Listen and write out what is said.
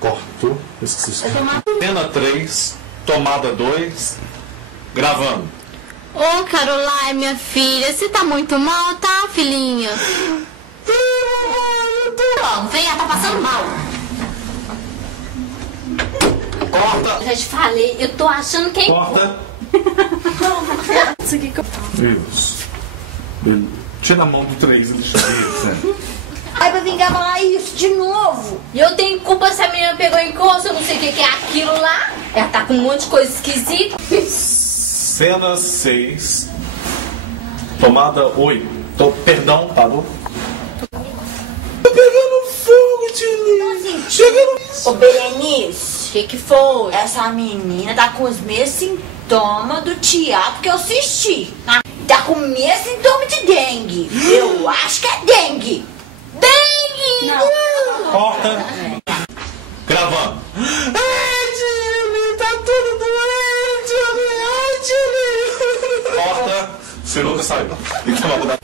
Corto. Esqueci. Cena 3, tomada 2, gravando. Ô, Caroline, minha filha, você tá muito mal, tá, filhinha? Não, venha, tá passando mal. Corta. Eu já te falei, eu tô achando que é... Corta. Isso aqui que eu... Isso. Tira a mão do 3 e deixa eu ver. Ai, vai vir falar isso de novo. E eu tenho culpa se a menina pegou encosto, eu não sei o que é aquilo lá. Ela tá com um monte de coisa esquisita. Cena 6, tomada 8. Perdão, parou. Tô pegando fogo, Tilly. Chegando. Ô, Berenice, O que foi? essa menina tá com os mesmos sintomas do teatro que eu assisti. Tá com o mesmo sintoma de dengue. Eu acho que é dengue. Dengue! Não. Corta. Gravando. Ai, Tilly, tá tudo doente. Ai, Tilly. Corta. Você nunca saiu. Então,